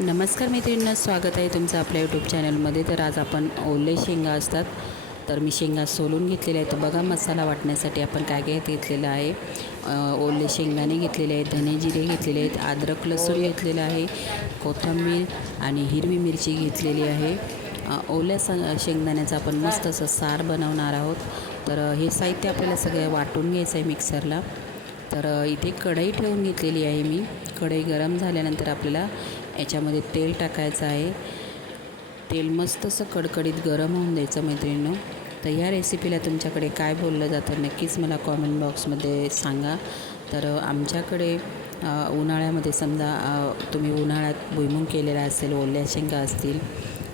नमस्कार मैत्रिणींना स्वागत आहे तुमचं आपल्या यूट्यूब चॅनलमध्ये तर आज आपण ओले शेंगा असतात. तर मी शेंगा सोलून घेतलेले आहेत. तर बघा मसाला वाटण्यासाठी आपण काय काय घेतलेलं आहे. ओले शेंगदाणे घेतलेले आहेत धने जिरे घेतलेले आहेत अद्रक लसूण घेतलेलं आहे कोथिंबीर आणि हिरवी मिरची घेतलेली आहे. ओल्या स शेंगदाण्याचं आपण मस्त असं सार बनवणार आहोत. तर हे साहित्य आपल्याला सगळं वाटून घ्यायचं आहे मिक्सरला. तर इथे कढई ठेवून घेतलेली आहे मी. कढई गरम झाल्यानंतर आपल्याला याच्यामध्ये तेल टाकायचं आहे. तेल मस्त असं कडकडीत गरम होऊन द्यायचं मैत्रिणीनं. तर ह्या रेसिपीला तुमच्याकडे काय बोललं जातं नक्कीच मला कॉमेंट बॉक्समध्ये सांगा. तर आमच्याकडे उन्हाळ्यामध्ये समजा तुम्ही उन्हाळ्यात भुईमुंग केलेला असेल ओल्या शेंगा असतील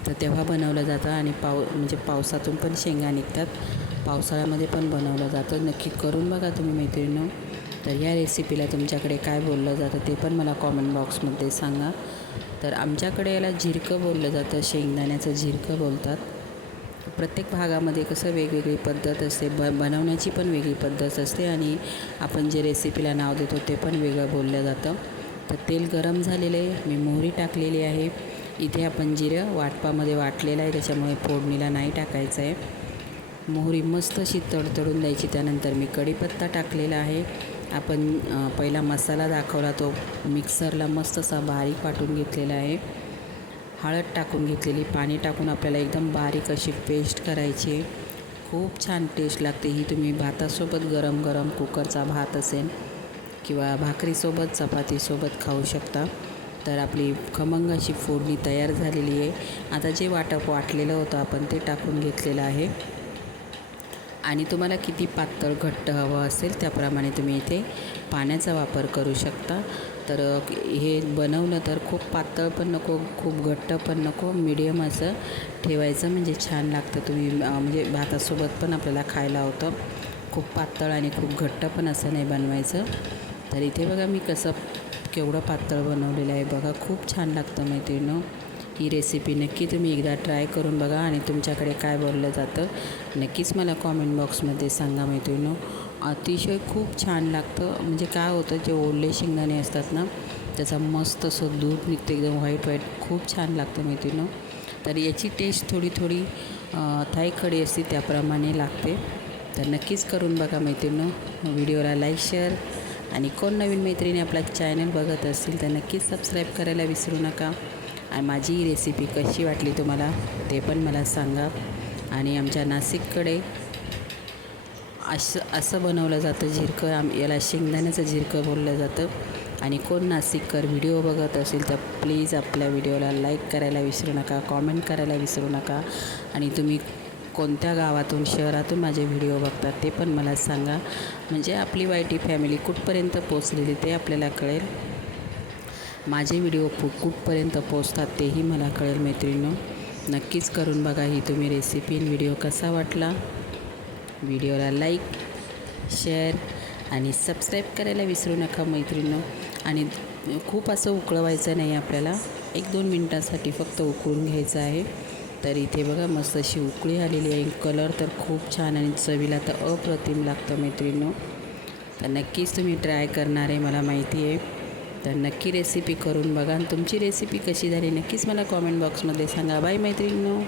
तर तेव्हा बनवलं जातं आणि पाव म्हणजे पावसातून पण शेंगा निघतात. पावसाळ्यामध्ये पण बनवलं जातं. नक्की करून बघा तुम्ही मैत्रिणीनं. तर या रेसिपीला तुमच्याकडे काय बोललं जातं ते पण मला कॉमेंट बॉक्समध्ये सांगा. तर आमच्याकडे याला झिरकं बोललं जातं शेंगदाण्याचं झिरकं बोलतात. प्रत्येक भागामध्ये कसं वेगवेगळी पद्धत असते ब बनवण्याची पण वेगळी पद्धत असते आणि आपण जे रेसिपीला नाव देतो ते पण वेगळं बोललं जातं. तर तेल गरम झालेलं आहे मी मोहरी टाकलेली आहे. इथे आपण जिरं वाटपामध्ये वाटलेलं आहे त्याच्यामुळे फोडणीला नाही टाकायचं आहे. मोहरी मस्त अशी तडतडून द्यायची त्यानंतर मी कढीपत्ता टाकलेला आहे. आपण पहिला मसाला दाखवला तो मिक्सरला मस्त असा बारीक वाटून घेतलेला आहे. हळद टाकून घेतलेली पाणी टाकून आपल्याला एकदम बारीक अशी पेस्ट करायची आहे. खूप छान टेस्ट लागते ही. तुम्ही भातासोबत गरम गरम कुकरचा भात असेल किंवा भाकरीसोबत चपातीसोबत खाऊ शकता. तर आपली खमंग अशी फोडणी तयार झालेली आहे. आता जे वाटप वाटलेलं होतं आपण ते टाकून घेतलेलं आहे. आणि तुम्हाला किती पातळ घट्ट हवं असेल त्याप्रमाणे तुम्ही इथे पाण्याचा वापर करू शकता. तर हे बनवलं तर खूप पातळ पण नको खूप घट्ट पण नको मिडियम असं ठेवायचं म्हणजे छान लागतं. तुम्ही म्हणजे भातासोबत पण आपल्याला खायला होतं खूप पातळ आणि खूप घट्ट पण असं नाही बनवायचं. तर इथे बघा मी कसं केवढं पातळ बनवलेलं आहे. बघा खूप छान लागतं मैत्रिणीनं. ही रेसिपी नक्की तुम्ही एकदा ट्राय करून बघा आणि तुमच्याकडे काय बोललं जातं. नक्कीच मला कॉमेंट बॉक्समध्ये सांगा मैत्रिणीनं. अतिशय खूप छान लागतं. म्हणजे काय होतं जे ओले शेंगदाणे असतात ना त्याचा मस्त असं दूध निघतं एकदम व्हाईट व्हाईट खूप छान लागतं मैत्रिणीनं. तर याची टेस्ट थोडी थोडी थाई कढी असते त्याप्रमाणे लागते. तर नक्कीच करून बघा मैत्रिणीनं. व्हिडिओला लाईक शेअर आणि कोण नवीन मैत्रिणी आपला चॅनल बघत असतील तर नक्कीच सबस्क्राईब करायला विसरू नका. आणि माझी रेसिपी कशी वाटली तुम्हाला ते पण मला सांगा. आणि आमच्या नाशिककडे असं असं बनवलं जातं झिरकं आम याला शेंगदाण्याचं झिरकं बोललं जातं. आणि कोण नाशिककर व्हिडिओ बघत असेल तर प्लीज आपल्या व्हिडिओला लाईक करायला विसरू नका कॉमेंट करायला विसरू नका. आणि तुम्ही कोणत्या गावातून शहरातून माझे व्हिडिओ बघतात ते पण मला सांगा. म्हणजे आपली वाईटी फॅमिली कुठपर्यंत पोचलेली ते आपल्याला कळेल. माझे व्हिडिओ कु कुठपर्यंत पोचतात तेही मला कळेल मैत्रिणीनं. नक्कीच करून बघा ही तुम्ही रेसिपी व्हिडिओ कसा वाटला. व्हिडिओला लाईक शेअर आणि सबस्क्राईब करायला विसरू नका मैत्रिणीनं. आणि खूप असं उकळवायचं नाही आपल्याला. एक दोन मिनटासाठी फक्त उकळून घ्यायचं आहे. तर इथे बघा मस्त अशी उकळी आलेली आहे. कलर तर खूप छान आणि चवीला तर अप्रतिम लागतं मैत्रिणीनं. तर नक्कीच तुम्ही ट्राय करणार आहे मला माहिती आहे. तर नक्की रेसिपी करून बघा. आणि तुमची रेसिपी कशी झाली नक्कीच मला कॉमेंट बॉक्समध्ये सांगा. बाय मैत्रिणीनो.